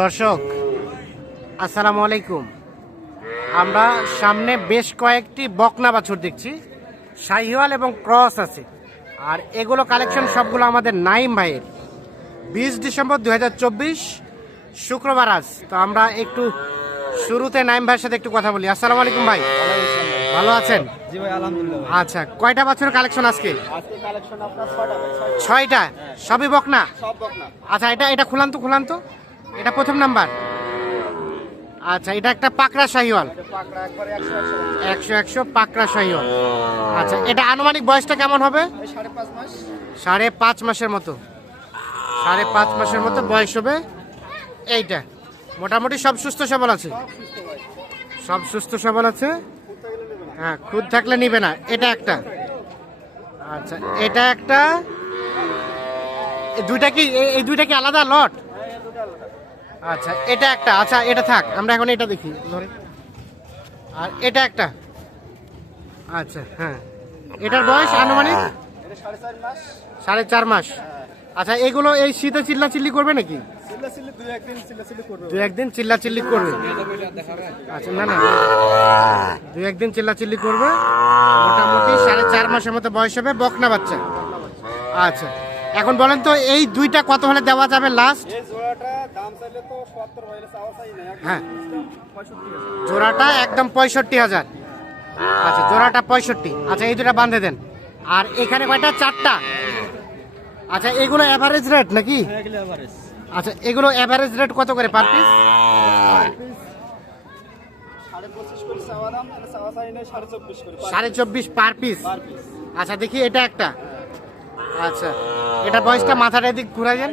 দর্শক আসসালামু আলাইকুম। আমরা সামনে বেশ কয়েকটি বকনা বাছুর দেখছি, শাহিওয়াল এবং ক্রস আছে। আর এগুলো কালেকশন সবগুলো আমাদের নাইম ভাইয়ের। 20 ডিসেম্বর 2024 শুক্রবার আজ। তো আমরা একটু শুরুতে নাইম ভাইয়ের সাথে একটু কথা বলি। আসসালামু আলাইকুম ভাই, ভালো আছেন? জি ভাই, আলহামদুলিল্লাহ। আচ্ছা, কয়টা বাছুরের কালেকশন আজকে? আজকে কালেকশন আপনার 6টা ভাই, 6টা, সবই বকনা? সব বকনা। আচ্ছা, এটা খুলান তো। এটা প্রথম নাম্বার। আচ্ছা, এটা একটা পাকড়া শাহিওয়াল, এটা পাকড়া একবারে 100 100 পাকড়া শাহিওয়াল। আচ্ছা, এটা আনুমানিক বয়সটা কেমন হবে? 5.5 মাস। 5.5 মাসের মতো, 5.5 মাসের মতো বয়স হবে। এইটা মোটামুটি সব সুস্থ সবল আছে, সব সুস্থ ভাই। সব সুস্থ সবল আছে। কুত্তা গেলে নেবে না। হ্যাঁ, খুদ থাকলে নিবে না। এটা একটা। আচ্ছা, এটা একটা। এই দুইটা কি আলাদা লট? হ্যাঁ, এই দুটো আলাদা। আচ্ছা, এটা একটা। আচ্ছা, এটা থাক, আমরা এখন এটা দেখি ধরে। আর এটা একটা। আচ্ছা, হ্যাঁ, এটার বয়স আনুমানিক এটা 4.5 মাস। 4.5 মাস। আচ্ছা, এগুলো এই শীতে চিল্লাচিল্লি করবে নাকি? চিল্লাচিল্লি 2-1 দিন চিল্লাচিল্লি করবে। 2-1 দিন চিল্লাচিল্লি করবে। আচ্ছা, না 2-1 দিন চিল্লাচিল্লি করবে। মোটামুটি 4.5 মাসের মতো বয়স হবে, বকনা বাচ্চা। আচ্ছা, এখন বলেন তো এই দুইটা কত হলে দেওয়া যাবে লাস্ট? এই জোড়াটা দাম চাইলে তো 70 ভাই, এটা চাওয়া চাই না। হ্যাঁ, 65,000। জোড়াটা একদম 65,000। আচ্ছা, জোড়াটা 65। আচ্ছা, এই দুটা বাঁধে দেন। আর এখানে কয়টা? 4টা। আচ্ছা, এগুলো এভারেজ রেট নাকি? হ্যাঁ, এগুলো এভারেজ। আচ্ছা, এগুলো এভারেজ রেট কত করে পার পিস? 25.5 করে চাওয়া দাম, এটা চাওয়া চাই না 24.5 করে। 24.5 পার পিস। Per piece. আচ্ছা, দেখি এটা একটা। আচ্ছা, এটা বয়সটা মাথাটা এদিক ঘুরাই দেন।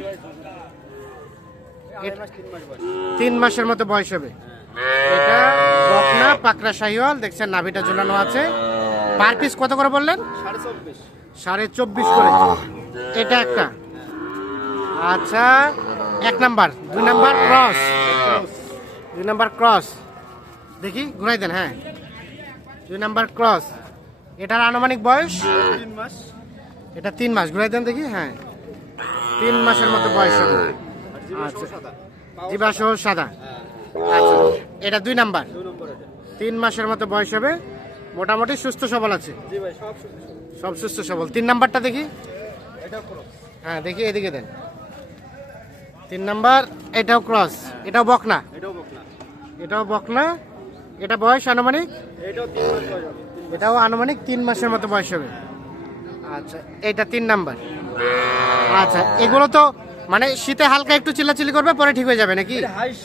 3 মাস বয়স। 3 মাসের মতো বয়স হবে। এটা বকনা পাকড়া শাহিওয়াল, দেখছেন নাভিটা ঝুলানো আছে। পার পিস কত করে বললেন? 24.5। 24.5 করে। এটা একটা। আচ্ছা, 1 number, 2 number cross, 2 number cross. দেখি ঘুরাই দেন। হ্যাঁ, 2 নাম্বার ক্রস। এটার আনুমানিক বয়স 3 মাস। এটা 3 মাস। ঘুরাই দেন দেখি। হ্যাঁ, 3 মাসের মতো বয়স হবে। আচ্ছা, জিবাসহ সাদা। আচ্ছা, এটা 2 নাম্বার, 2 নম্বর এটা। 3 মাসের মতো বয়স হবে। মোটামুটি সুস্থ সবল আছে, জি ভাই, সব সুস্থ। সব সুস্থ সবল। 3 নাম্বারটা দেখি। এটা ক্রস। হ্যাঁ, দেখি এদিকে দেন। 3 নাম্বার, এটাও ক্রস, এটাও বকনা, এটাও বকনা। এটাও বকনা। এটা বয়স আনুমানিক, এটাও 3 মাস বয়স হবে। এটাও আনুমানিক 3 মাসের মতো বয়স হবে। আচ্ছা, এটা 3 নাম্বার। আচ্ছা, এগুলো তো মানে শীতে হালকা একটু চিল্লাচিল্লি করবে, পরে ঠিক হয়ে যাবে নাকি? এটা হাইস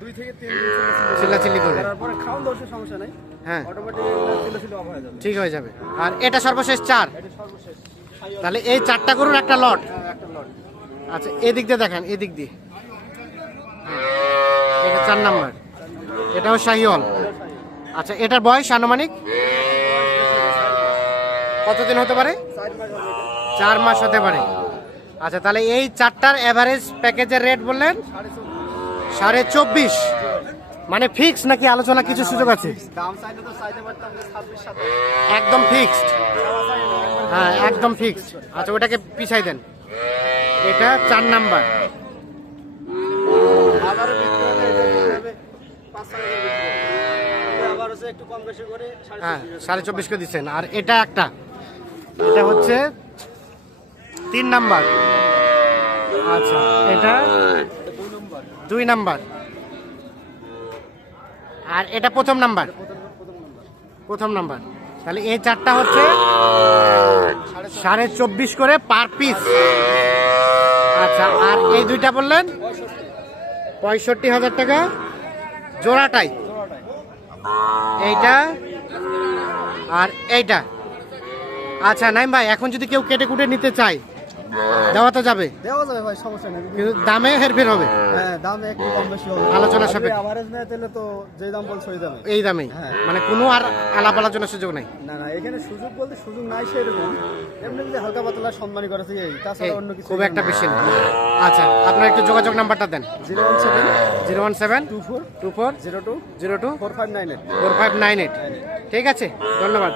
2 থেকে 3 দিন চিল্লাচিল্লি করবে, তারপরে খাওয়ান দোষের সমস্যা নাই। হ্যাঁ, অটোমেটিক চিল্লাচিল্লি অফ হয়ে যাবে। ঠিক হয়ে যাবে। আর এটা সর্বশেষ 4। এটা সর্বশেষ। তাহলে এই 4টা গরুর একটা লট। হ্যাঁ, একটা লট। আচ্ছা, এদিক দিয়ে দেখেন, এদিক দিয়ে। এটা 4 নাম্বার, এটাও শাহিওয়াল। আচ্ছা, এটার বয়স আনুমানিক কতদিন হতে পারে? 4 মাস হবে এটা। 4 মাস হতে পারে। আচ্ছা, তাহলে এই 4টার এভারেজ প্যাকেজের রেট বললেন 24.5। মানে ফিক্স নাকি আলোচনা কিছু সুযোগ আছে? দাম চাইলে তো চাইতে পারতাম যে 26-27। একদম ফিক্সড। চাওয়া চাই না, একবার হ্যাঁ, একদম ফিক্সড। আচ্ছা, ওটাকে পিছাই দেন। এটা 4 নাম্বার। আবারও বিক্রি হলে এটা বিক্রি হবে 5-6 হাজার বিক্রি হবে। আবার হচ্ছে একটু কম বেশি করে হ্যাঁ, 24,500। 24.5 করে দিচ্ছেন। আর এটা একটা, এটা হচ্ছে 3 নাম্বার। আচ্ছা, এটা 2 নম্বর। 2 নাম্বার। আর এটা প্রথম নাম্বার, প্রথম নাম্বার। তাহলে এই 4টা হচ্ছে 24.5 করে পার পিস। আচ্ছা, আর এই দুইটা বললেন 65,000 টাকা জোড়াটাই। এইটা আর এইটা। আচ্ছা নাইম ভাই, এখন যদি কেউ কেটে কুটে নিতে চায় দেওয়া তো যাবে, দেওয়া যাবে ভাই, সমস্যা নেই। কিন্তু দামে হেরফের হবে। হ্যাঁ, দাম একটু কম বেশি হবে। আলোচনা সাপেক্ষে। এভারেজ না দিলে তো যে দাম বলছো ওই দামে। এই দামেই, হ্যাঁ। মানে কোনো আর আলাপ আলোচনার সুযোগ নাই। না না, এখানে সুযোগ বলতে সুযোগ নাই সেরকম। এমনি যদি হালকা পাতলা সম্মানী করেছে এই, তাছাড়া অন্য কিছু খুব একটা বেশি না। আচ্ছা, আপনার একটু যোগাযোগ নাম্বারটা দেন। 017 017 24 24 02 02 4598। 4598। ঠিক আছে, ধন্যবাদ।